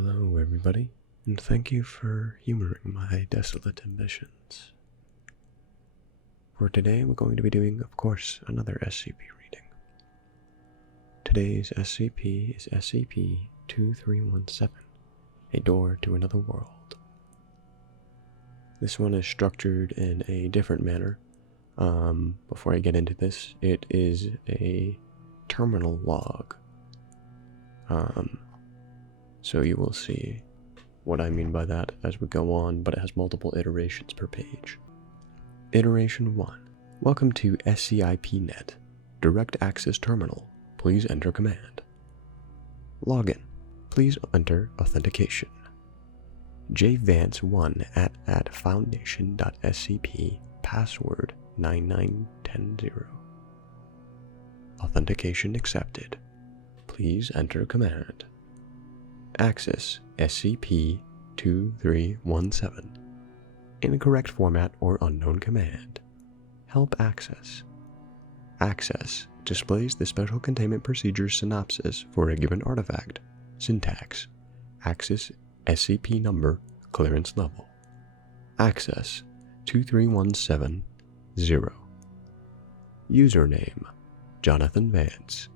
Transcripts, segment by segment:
Hello everybody, and thank you for humoring my desolate ambitions. For today we're going to be doing, of course, another SCP reading. Today's SCP is SCP-2317, A Door to Another World. This one is structured in a different manner. Before I get into this, it is a terminal log. So you will see what I mean by that as we go on, but it has multiple iterations per page. Iteration 1. Welcome to SCIP-Net. Direct Access Terminal. Please enter command. Login. Please enter authentication. jvance1 at foundation.scp. Password 9910. Authentication accepted. Please enter command. Access SCP-2317. Incorrect format or unknown command. Help access. Access displays the special containment procedure synopsis for a given artifact. Syntax. Access SCP number, clearance level. Access 23170. Username Jonathan Vance.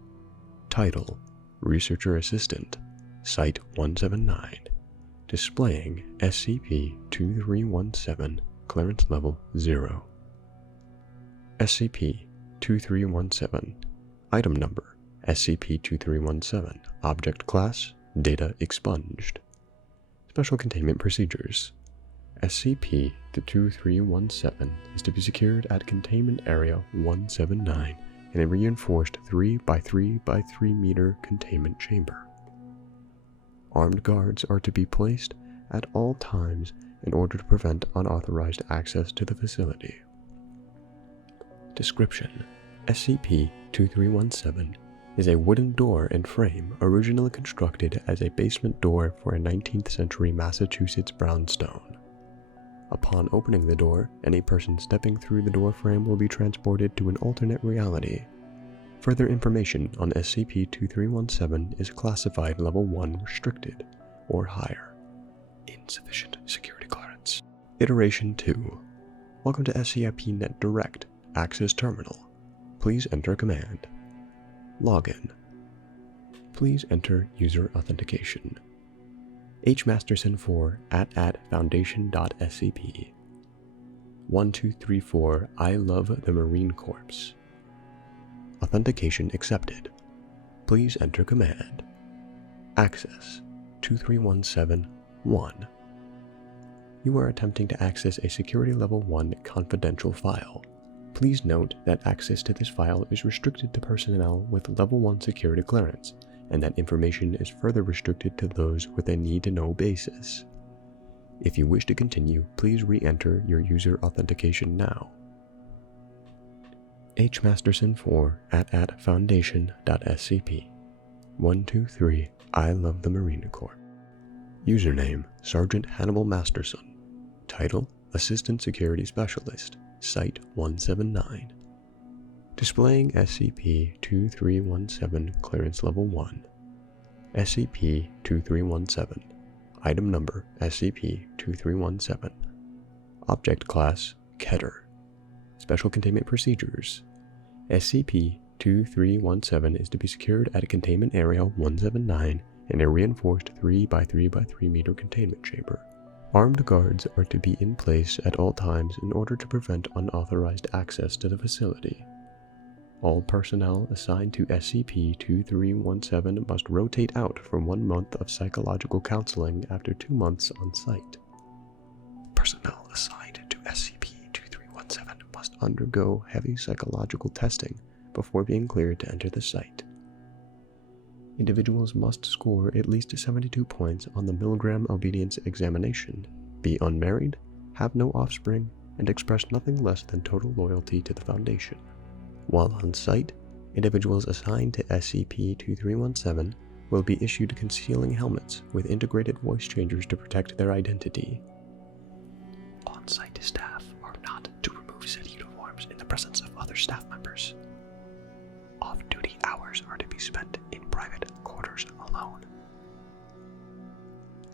Title Researcher Assistant. Site 179. Displaying SCP-2317, clearance level 0. SCP-2317. Item number SCP-2317. Object class Data expunged. Special containment procedures. SCP-2317 is to be secured at Containment Area 179 in a reinforced 3 by 3 by 3 meter containment chamber. Armed guards are to be placed at all times in order to prevent unauthorized access to the facility. Description: SCP-2317 is a wooden door and frame originally constructed as a basement door for a 19th century Massachusetts brownstone. Upon opening the door, any person stepping through the door frame will be transported to an alternate reality. Further information on SCP-2317 is classified Level 1 Restricted or higher. Insufficient security clearance. Iteration 2. Welcome to SCIP-Net Direct Access Terminal. Please enter command. Login. Please enter user authentication. hmasterson4 at foundation.scp. 1234 I love the Marine Corps. Authentication accepted. Please enter command. Access 2317-1. You are attempting to access a Security Level 1 confidential file. Please note that access to this file is restricted to personnel with Level 1 security clearance, and that information is further restricted to those with a need-to-know basis. If you wish to continue, please re-enter your user authentication now. hmasterson4 at foundation.scp. 123 I love the Marine Corps. Username Sergeant Hannibal Masterson. Title Assistant Security Specialist. Site 179. Displaying SCP-2317 Clearance Level 1. SCP-2317. Item number SCP-2317. Object Class Keter. Special Containment Procedures. SCP-2317 is to be secured at a Containment Area 179 in a reinforced 3 by 3 by 3 meter containment chamber. Armed guards are to be in place at all times in order to prevent unauthorized access to the facility. All personnel assigned to SCP-2317 must rotate out for 1 month of psychological counseling after 2 months on site. Personnel assigned to SCP-2317 must undergo heavy psychological testing before being cleared to enter the site. Individuals must score at least 72 points on the Milgram Obedience Examination, be unmarried, have no offspring, and express nothing less than total loyalty to the Foundation. While on site, individuals assigned to SCP-2317 will be issued concealing helmets with integrated voice changers to protect their identity. On-site staff are not to remove said uniforms in the presence of other staff members. Off-duty hours are to be spent in private quarters alone.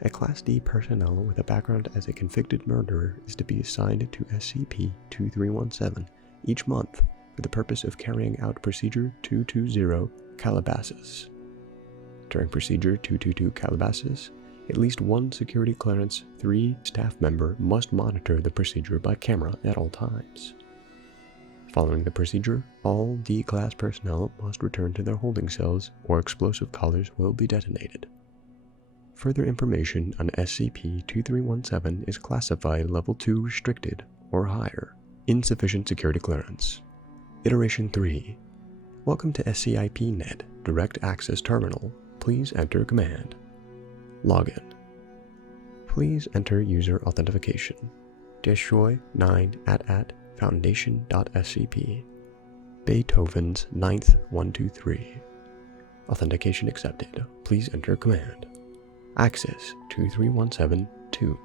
A Class D personnel with a background as a convicted murderer is to be assigned to SCP-2317 each month for the purpose of carrying out Procedure 220 Calabasas. During Procedure 222 Calabasas, at least one security clearance 3 staff member must monitor the procedure by camera at all times. Following the procedure, all D-Class personnel must return to their holding cells or explosive collars will be detonated. Further information on SCP-2317 is classified Level 2 Restricted or higher. Insufficient security clearance. Iteration 3. Welcome to SCIP-NET Direct Access Terminal. Please enter command. Login. Please enter user authentication. Deshoy9 foundation.scp. Beethoven's 9th 123. Authentication accepted. Please enter command. Access 23172.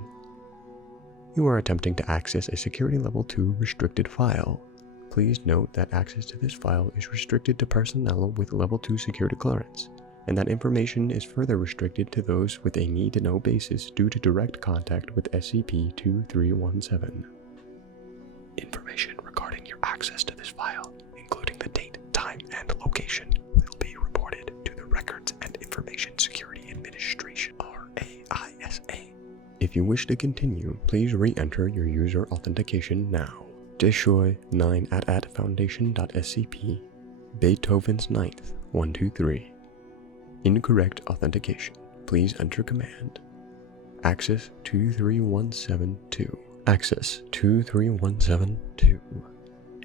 You are attempting to access a Security Level 2 restricted file. Please note that access to this file is restricted to personnel with Level 2 security clearance, and that information is further restricted to those with a need-to-know basis due to direct contact with SCP-2317. Information regarding your access to this file, including the date, time, and location, will be reported to the Records and Information Security Administration, RAISA. If you wish to continue, please re-enter your user authentication now. Deshoy9 foundation.scp. Beethoven's 9th 123. Incorrect authentication. Please enter command. Access 23172. Access 23172.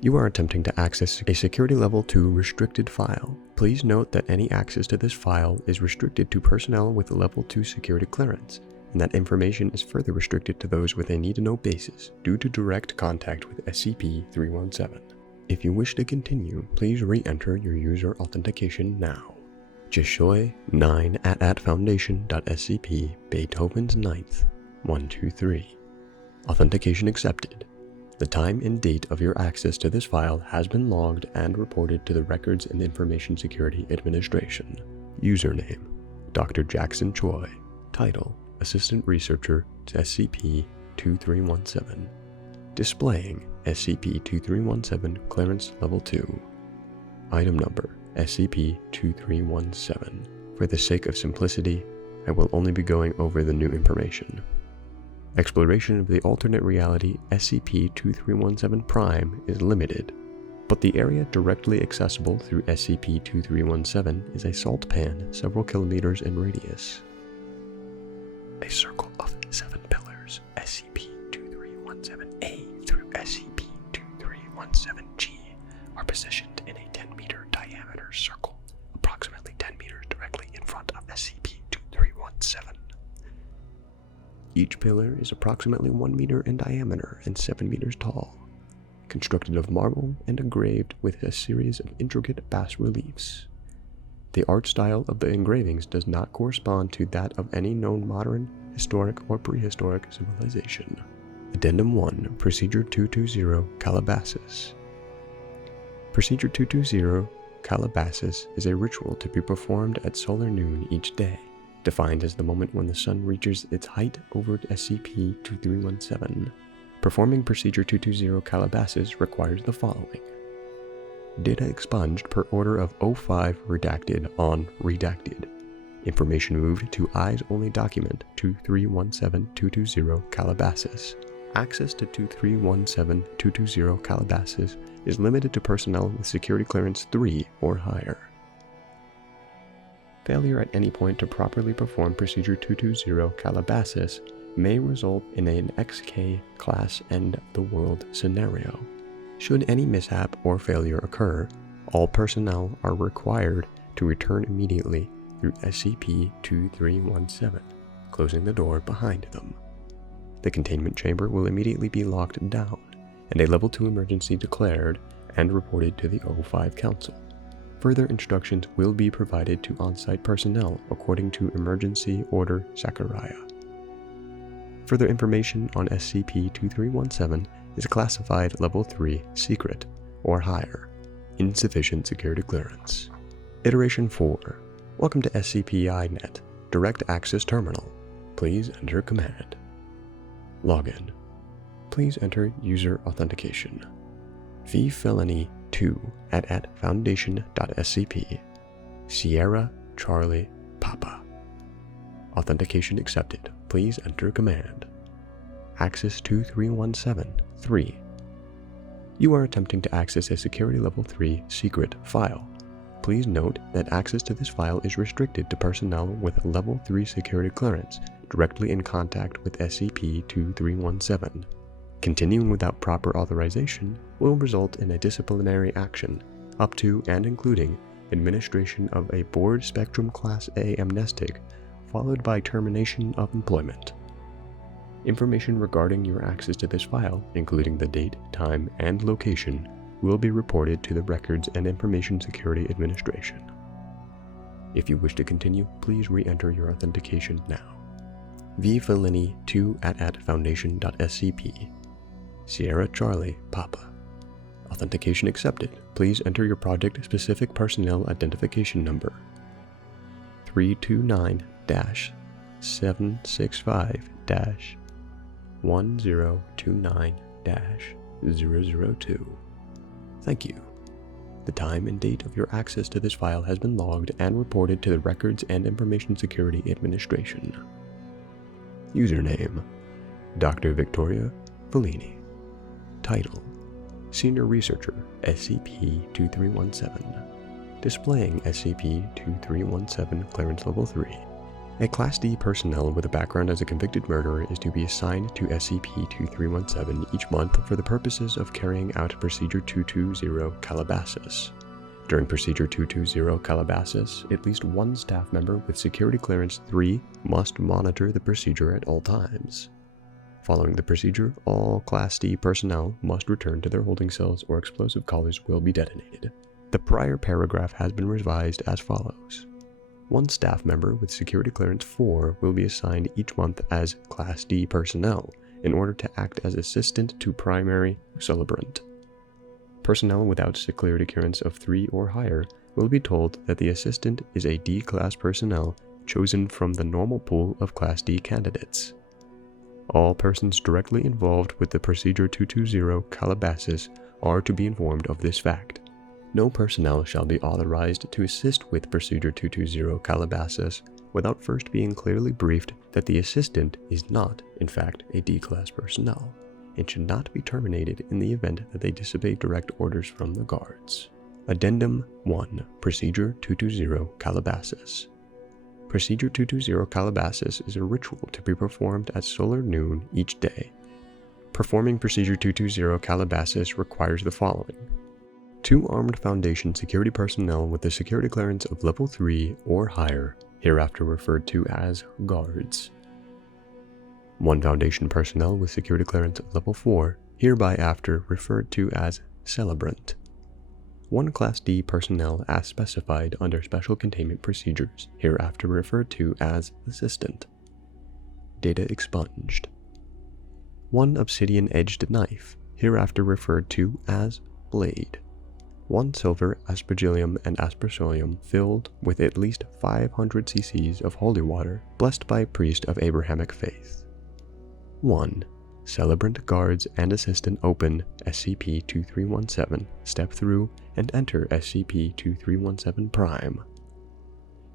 You are attempting to access a Security Level 2 restricted file. Please note that any access to this file is restricted to personnel with Level 2 security clearance, and that information is further restricted to those with a need-to-know basis due to direct contact with SCP-317. If you wish to continue, please re-enter your user authentication now. Deshoy9 foundation.scp. Beethoven's 9th 123. Authentication accepted. The time and date of your access to this file has been logged and reported to the Records and Information Security Administration. Username: Dr. Jackson Choi. Title: Assistant Researcher to SCP-2317. Displaying SCP-2317 Clearance Level 2. Item Number: SCP-2317. For the sake of simplicity, I will only be going over the new information. Exploration of the alternate reality SCP-2317 Prime is limited, but the area directly accessible through SCP-2317 is a salt pan several kilometers in radius. A circle of 7 pillars, SCP-2317A through SCP-2317G, are positioned in a 10-meter diameter circle, approximately 10 meters directly in front of SCP-2317. Each pillar is approximately 1 meter in diameter and 7 meters tall, constructed of marble and engraved with a series of intricate bas-reliefs. The art style of the engravings does not correspond to that of any known modern, historic, or prehistoric civilization. Addendum 1, Procedure 220 Calabasas. Procedure 220 Calabasas is a ritual to be performed at solar noon each day, defined as the moment when the sun reaches its height over SCP-2317. Performing Procedure 220 Calabasas requires the following: data expunged per order of 05 redacted on redacted. Information moved to eyes-only document 2317220 Calabasas. Access to 2317220 Calabasas is limited to personnel with security clearance 3 or higher. Failure at any point to properly perform Procedure 220 Calabasas may result in an XK class end-of-the-world scenario. Should any mishap or failure occur, all personnel are required to return immediately through SCP-2317, closing the door behind them. The containment chamber will immediately be locked down, and a Level 2 emergency declared and reported to the O5 Council. Further instructions will be provided to on-site personnel according to Emergency Order Zachariah. Further information on SCP-2317 is classified Level 3 Secret or higher. Insufficient security clearance. Iteration 4. Welcome to SCP-NET Direct Access Terminal. Please enter command. Login. Please enter user authentication. vfelony2@foundation.scp. Sierra Charlie Papa. Authentication accepted. Please enter command. Access 2317-3. You are attempting to access a Security Level 3 secret file. Please note that access to this file is restricted to personnel with Level 3 security clearance directly in contact with SCP-2317. Continuing without proper authorization will result in a disciplinary action, up to and including administration of a Board Spectrum Class A amnestic, followed by termination of employment. Information regarding your access to this file, including the date, time, and location, will be reported to the Records and Information Security Administration. If you wish to continue, please re-enter your authentication now. vfelony2@foundation.scp. Sierra Charlie Papa. Authentication accepted. Please enter your project-specific personnel identification number 329-765-1029-002. Thank you. The time and date of your access to this file has been logged and reported to the Records and Information Security Administration. Username: Dr. Victoria Fellini. Title: Senior Researcher, SCP-2317. Displaying SCP-2317 Clearance Level 3. A Class D personnel with a background as a convicted murderer is to be assigned to SCP-2317 each month for the purposes of carrying out Procedure 220 Calabasas. During Procedure 220 Calabasas, at least one staff member with Security Clearance 3 must monitor the procedure at all times. Following the procedure, all Class D personnel must return to their holding cells or explosive collars will be detonated. The prior paragraph has been revised as follows. One staff member with Security Clearance 4 will be assigned each month as Class D personnel in order to act as assistant to primary celebrant. Personnel without Security Clearance of 3 or higher will be told that the assistant is a D-Class personnel chosen from the normal pool of Class D candidates. All persons directly involved with the Procedure 220 Calabasas are to be informed of this fact. No personnel shall be authorized to assist with Procedure 220 Calabasas without first being clearly briefed that the assistant is not, in fact, a D-Class personnel, and should not be terminated in the event that they disobey direct orders from the guards. Addendum 1. Procedure 220 Calabasas. Procedure 220 Calabasas is a ritual to be performed at solar noon each day. Performing Procedure 220 Calabasas requires the following. 2 armed Foundation security personnel with the security clearance of Level 3 or higher, hereafter referred to as guards. 1 Foundation personnel with security clearance of Level 4, hereby after referred to as celebrant. 1 Class D personnel as specified under Special Containment Procedures, hereafter referred to as assistant. Data expunged. 1 Obsidian-edged knife, hereafter referred to as blade. 1 silver aspergillium and aspersolium filled with at least 500 cc's of holy water, blessed by a priest of Abrahamic faith. 1. Celebrant guards and assistant open SCP-2317, step through, and enter SCP-2317 Prime.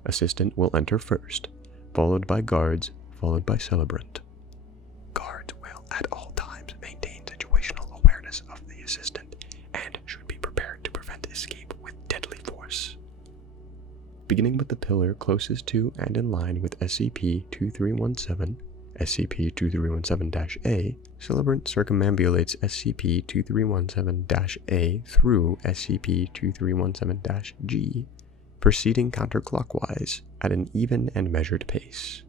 Assistant will enter first, followed by guards, followed by celebrant. Guards will at all times maintain situational awareness of the assistant and should be prepared to prevent escape with deadly force. Beginning with the pillar closest to and in line with SCP-2317, SCP-2317-A, Celebrant circumambulates SCP-2317-A through SCP-2317-G, proceeding counterclockwise at an even and measured pace.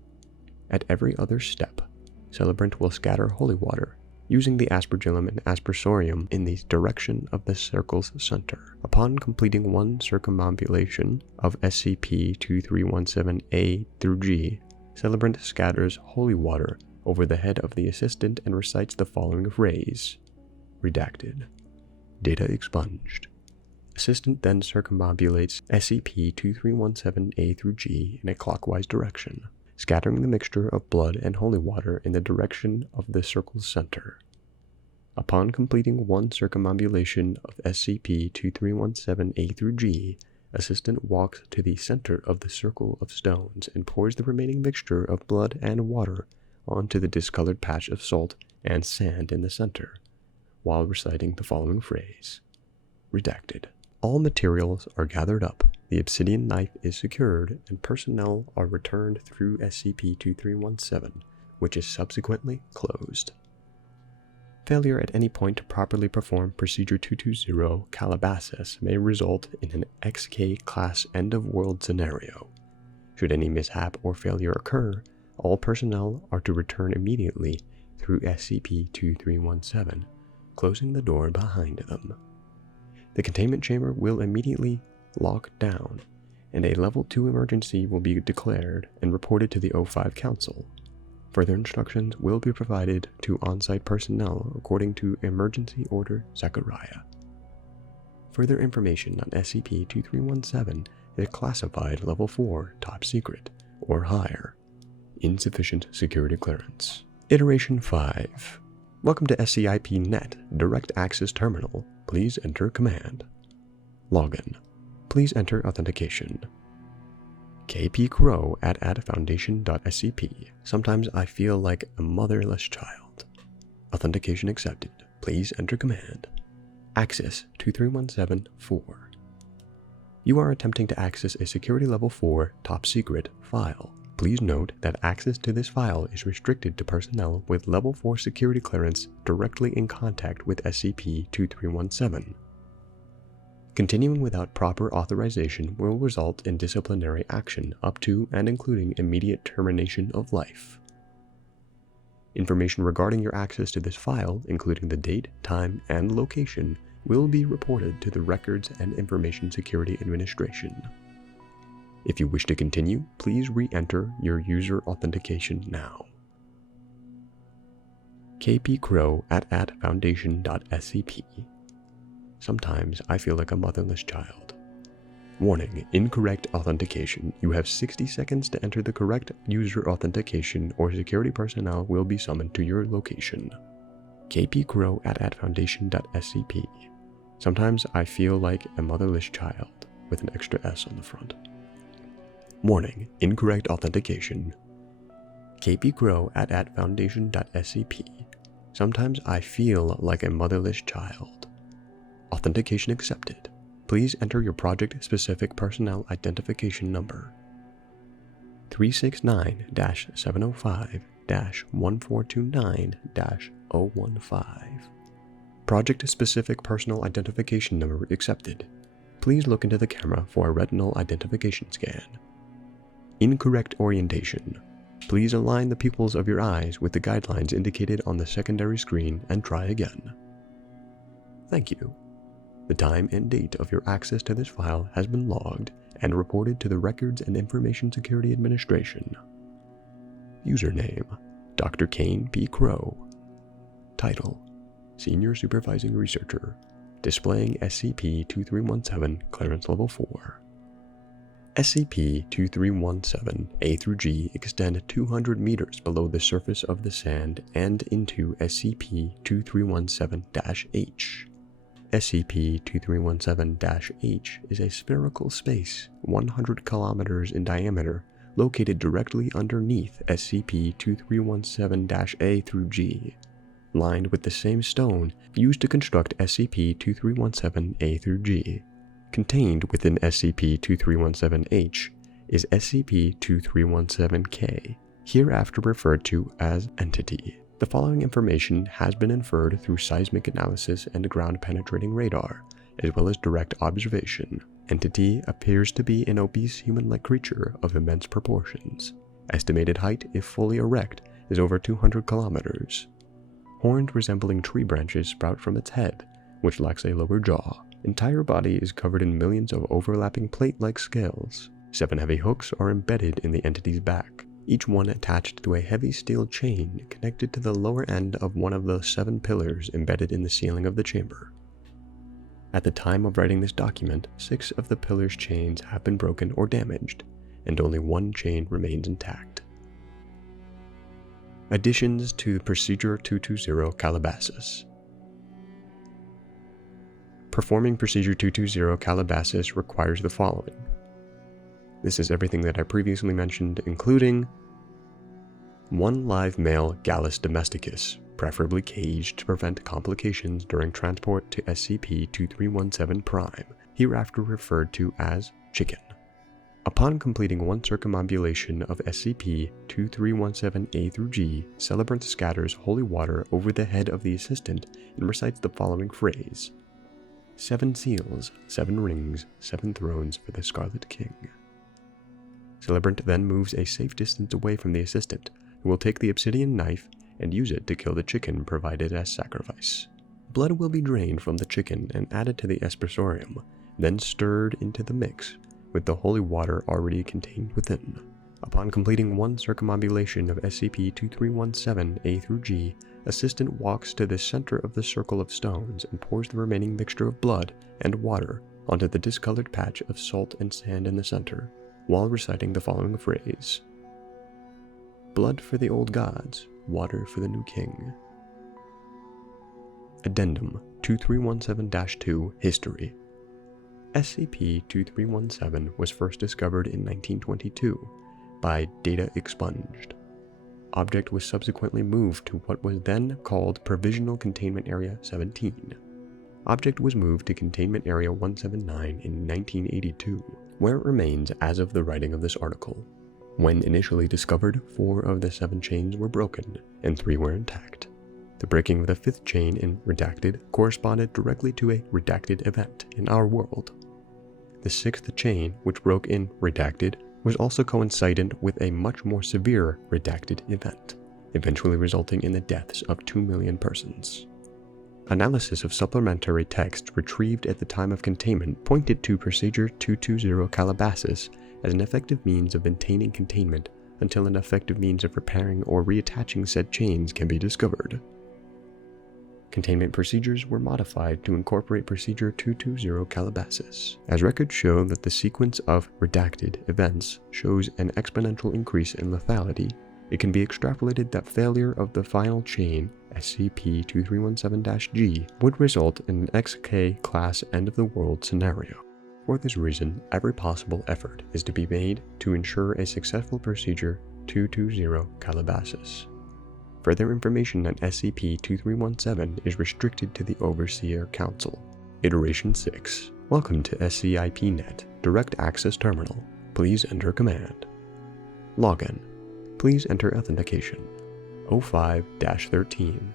At every other step, Celebrant will scatter holy water, using the aspergillum and aspersorium in the direction of the circle's center. Upon completing 1 circumambulation of SCP-2317-A through G, Celebrant scatters holy water over the head of the assistant and recites the following phrase. Redacted. Data expunged. Assistant then circumambulates SCP-2317-A through G in a clockwise direction, scattering the mixture of blood and holy water in the direction of the circle's center. Upon completing one circumambulation of SCP-2317-A through G, Assistant walks to the center of the circle of stones and pours the remaining mixture of blood and water onto the discolored patch of salt and sand in the center, while reciting the following phrase. Redacted. All materials are gathered up, the obsidian knife is secured, and personnel are returned through SCP-2317, which is subsequently closed. Failure at any point to properly perform Procedure 220 Calabasas may result in an XK class end-of-world scenario. Should any mishap or failure occur, all personnel are to return immediately through SCP-2317, closing the door behind them. The containment chamber will immediately lock down, and a Level 2 emergency will be declared and reported to the O5 Council. Further instructions will be provided to on-site personnel according to Emergency Order Zachariah. Further information on SCP-2317 is classified Level 4 Top Secret or higher. Insufficient security clearance. Iteration 5. Welcome to SCIP-NET Direct Access Terminal. Please enter command. Login. Please enter authentication. KP Crow @ foundation.scp. Sometimes I feel like a motherless child. Authentication accepted. Please enter command. Access 2317-4. You are attempting to access a Security Level 4 Top Secret file. Please note that access to this file is restricted to personnel with Level 4 security clearance directly in contact with SCP-2317. Continuing without proper authorization will result in disciplinary action up to and including immediate termination of life. Information regarding your access to this file, including the date, time, and location, will be reported to the Records and Information Security Administration. If you wish to continue, please re-enter your user authentication now. KP Crow @ foundation.scp. Sometimes I feel like a motherless child. Warning, incorrect authentication. You have 60 seconds to enter the correct user authentication or security personnel will be summoned to your location. KP Crow @ foundation.scp. Sometimes I feel like a motherless child with an extra S on the front. Warning, incorrect authentication. KP Crow @ foundation.scp. Sometimes I feel like a motherless child. Authentication accepted. Please enter your project-specific personnel identification number. 369-705-1429-015. Project-specific personal identification number accepted. Please look into the camera for a retinal identification scan. Incorrect orientation. Please align the pupils of your eyes with the guidelines indicated on the secondary screen and try again. Thank you. The time and date of your access to this file has been logged and reported to the Records and Information Security Administration. Username: Dr. Kane P. Crow. Title: Senior Supervising Researcher. Displaying SCP-2317 Clearance Level 4. SCP-2317-A through G extend 200 meters below the surface of the sand and into SCP-2317-H. SCP-2317-H is a spherical space 100 kilometers in diameter located directly underneath SCP-2317-A through G, lined with the same stone used to construct SCP-2317-A through G. Contained within SCP-2317-H is SCP-2317-K, hereafter referred to as Entity. The following information has been inferred through seismic analysis and ground-penetrating radar, as well as direct observation. Entity appears to be an obese human-like creature of immense proportions. Estimated height, if fully erect, is over 200 kilometers. Horns resembling tree branches sprout from its head, which lacks a lower jaw. Entire body is covered in millions of overlapping plate-like scales. 7 heavy hooks are embedded in the entity's back, each one attached to a heavy steel chain connected to the lower end of one of the 7 pillars embedded in the ceiling of the chamber. At the time of writing this document, 6 of the pillar's chains have been broken or damaged, and only 1 chain remains intact. Additions to Procedure 220 Calabasas. Performing Procedure 220 Calabasas requires the following. This is everything that I previously mentioned, including 1 live male Gallus domesticus, preferably caged to prevent complications during transport to SCP-2317 Prime, hereafter referred to as Chicken. Upon completing 1 circumambulation of SCP-2317A through G, Celebrant scatters holy water over the head of the assistant and recites the following phrase: 7 seals, 7 rings, 7 thrones for the Scarlet King. Celebrant then moves a safe distance away from the assistant, who will take the obsidian knife and use it to kill the chicken provided as sacrifice. Blood will be drained from the chicken and added to the espersorium, then stirred into the mix, with the holy water already contained within. Upon completing 1 circumambulation of SCP-2317A through G, Assistant walks to the center of the circle of stones and pours the remaining mixture of blood and water onto the discolored patch of salt and sand in the center, while reciting the following phrase: blood for the old gods, water for the new king. Addendum 2317-2 History. SCP-2317 was first discovered in 1922 by Data Expunged. Object was subsequently moved to what was then called Provisional Containment Area 17. Object was moved to Containment Area 179 in 1982, where it remains as of the writing of this article. When initially discovered, 4 of the 7 chains were broken, and 3 were intact. The breaking of the 5th chain in Redacted corresponded directly to a redacted event in our world. The 6th chain, which broke in Redacted, was also coincident with a much more severe redacted event, eventually resulting in the deaths of 2 million persons. Analysis of supplementary text retrieved at the time of containment pointed to Procedure 220 Calabasas as an effective means of maintaining containment until an effective means of repairing or reattaching said chains can be discovered. Containment procedures were modified to incorporate Procedure 220 Calabasas, as records show that the sequence of redacted events shows an exponential increase in lethality. It can be extrapolated that failure of the final chain, SCP-2317-G, would result in an XK class end-of-the-world scenario. For this reason, every possible effort is to be made to ensure a successful Procedure 220 Calabasas. Further information on SCP-2317 is restricted to the Overseer Council. Iteration 6. Welcome to SCIP-Net, Direct Access Terminal. Please enter command. Login. Please enter authentication. 05-13.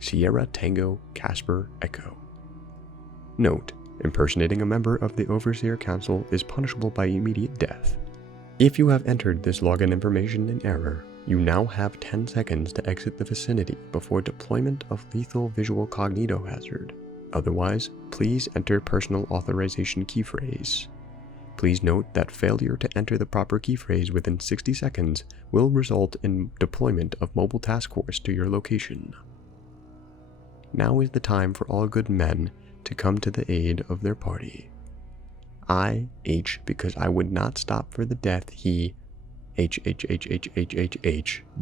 Sierra Tango Casper Echo. Note: impersonating a member of the Overseer Council is punishable by immediate death. If you have entered this login information in error, you now have 10 seconds to exit the vicinity before deployment of lethal visual cognitohazard. Otherwise, please enter personal authorization key phrase. Please note that failure to enter the proper key phrase within 60 seconds will result in deployment of mobile task force to your location. Now is the time for all good men to come to the aid of their party. I, H, because I would not stop for the death he,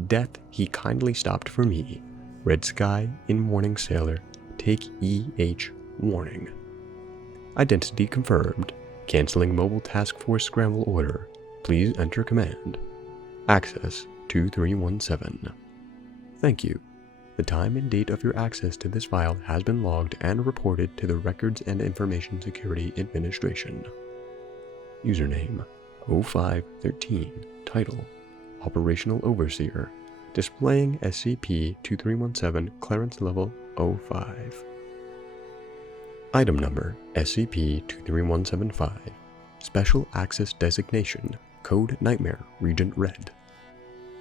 death he kindly stopped for me. Red Sky in Morning Sailor, take EH warning. Identity confirmed. Canceling Mobile Task Force Scramble Order. Please enter command. Access 2317. Thank you. The time and date of your access to this file has been logged and reported to the Records and Information Security Administration. Username 0513. Title: Operational Overseer. Displaying SCP-2317 Clearance Level 05. Item Number SCP-23175. Special Access Designation Code Nightmare Region Red.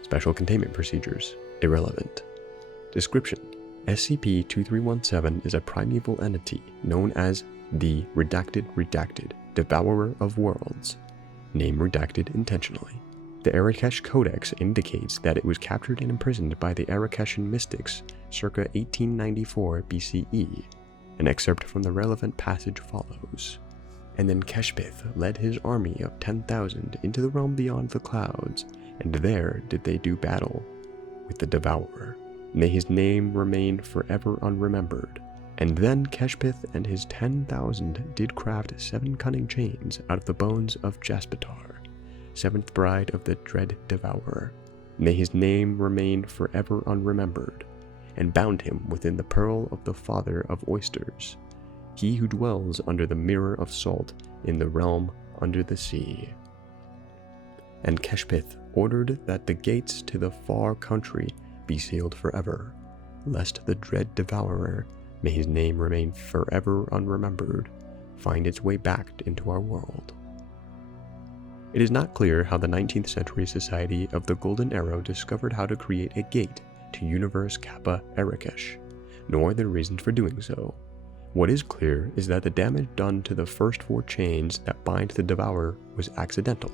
Special Containment Procedures Irrelevant. Description: SCP-2317 is a primeval entity known as the Redacted Devourer of Worlds. Name redacted intentionally. The Arakesh Codex indicates that it was captured and imprisoned by the Arakeshan mystics circa 1894 BCE. An excerpt from the relevant passage follows. And then Keshpith led his army of 10,000 into the realm beyond the clouds, and there did they do battle. with the Devourer. May his name remain forever unremembered. And then Keshpith and his 10,000 did craft 7 cunning chains out of the bones of Jaspitar, 7th bride of the dread Devourer. May his name remain forever unremembered, and bound him within the pearl of the father of oysters, he who dwells under the mirror of salt in the realm under the sea. And Keshpith ordered that the gates to the far country be sealed forever, lest the dread Devourer, may his name remain forever unremembered, find its way back into our world. It is not clear how the 19th century Society of the Golden Arrow discovered how to create a gate to Universe Kappa Erikesh, nor the reasons for doing so. What is clear is that the damage done to the first 4 chains that bind the Devourer was accidental.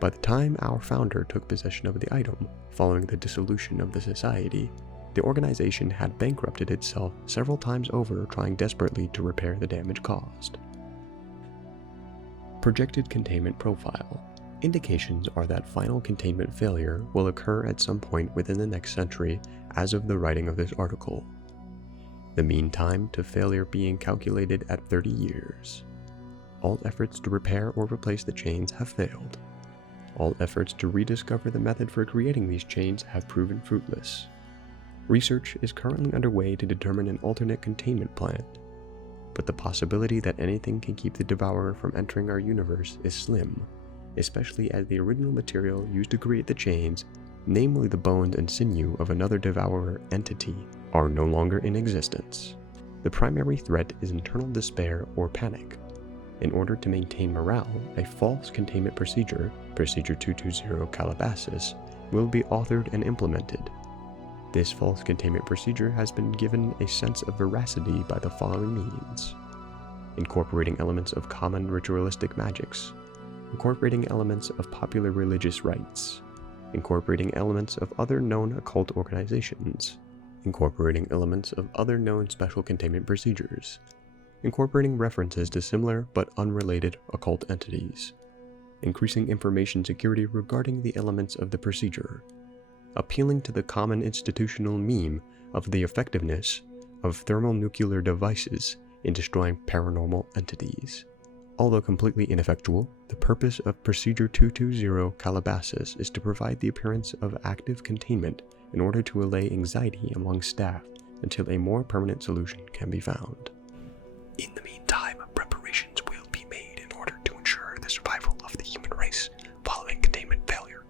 By the time our founder took possession of the item, following the dissolution of the Society, the organization had bankrupted itself several times over, trying desperately to repair the damage caused. Projected Containment Profile. Indications are that final containment failure will occur at some point within the next century as of the writing of this article. The mean time to failure being calculated at 30 years. All efforts to repair or replace the chains have failed. All efforts to rediscover the method for creating these chains have proven fruitless. Research is currently underway to determine an alternate containment plan, but the possibility that anything can keep the Devourer from entering our universe is slim, especially as the original material used to create the chains, namely the bones and sinew of another Devourer entity, are no longer in existence. The primary threat is internal despair or panic. In order to maintain morale, a false containment procedure, Procedure 220 Calabasas, will be authored and implemented. This false containment procedure has been given a sense of veracity by the following means: incorporating elements of common ritualistic magics, incorporating elements of popular religious rites, incorporating elements of other known occult organizations, incorporating elements of other known special containment procedures, incorporating references to similar but unrelated occult entities, increasing information security regarding the elements of the procedure, appealing to the common institutional meme of the effectiveness of thermonuclear devices in destroying paranormal entities. Although completely ineffectual, the purpose of Procedure 220 Calabasas is to provide the appearance of active containment in order to allay anxiety among staff until a more permanent solution can be found. In the meantime, preparations will be made in order to ensure the survival of the human race following containment failure.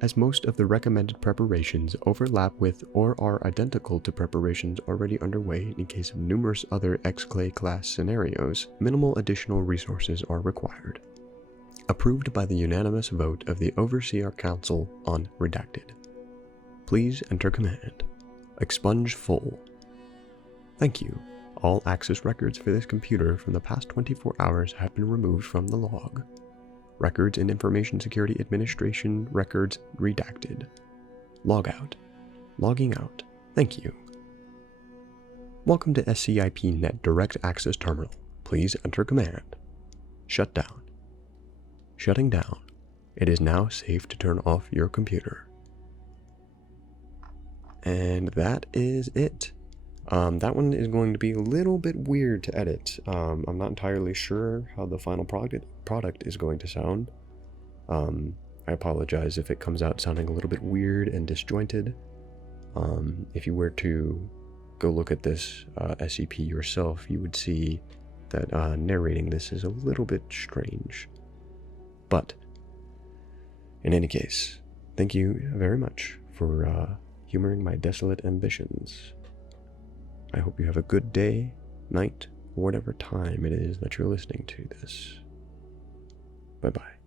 As most of the recommended preparations overlap with or are identical to preparations already underway in case of numerous other X-Clay class scenarios, minimal additional resources are required. Approved by the unanimous vote of the Overseer Council on Redacted. Please enter command. Expunge full. Thank you. All access records for this computer from the past 24 hours have been removed from the log. Records and Information Security Administration records redacted. Logout. Logging out. Thank you. Welcome to SCIP-Net Direct Access Terminal. Please enter command. Shut down. Shutting down. It is now safe to turn off your computer. And that is it. That one is going to be a little bit weird to edit. I'm not entirely sure how the final product is going to sound. I apologize if it comes out sounding a little bit weird and disjointed. If you were to go look at this SCP yourself, you would see that narrating this is a little bit strange. But, in any case, thank you very much for humoring my desolate ambitions. I hope you have a good day, night, or whatever time it is that you're listening to this. Bye-bye.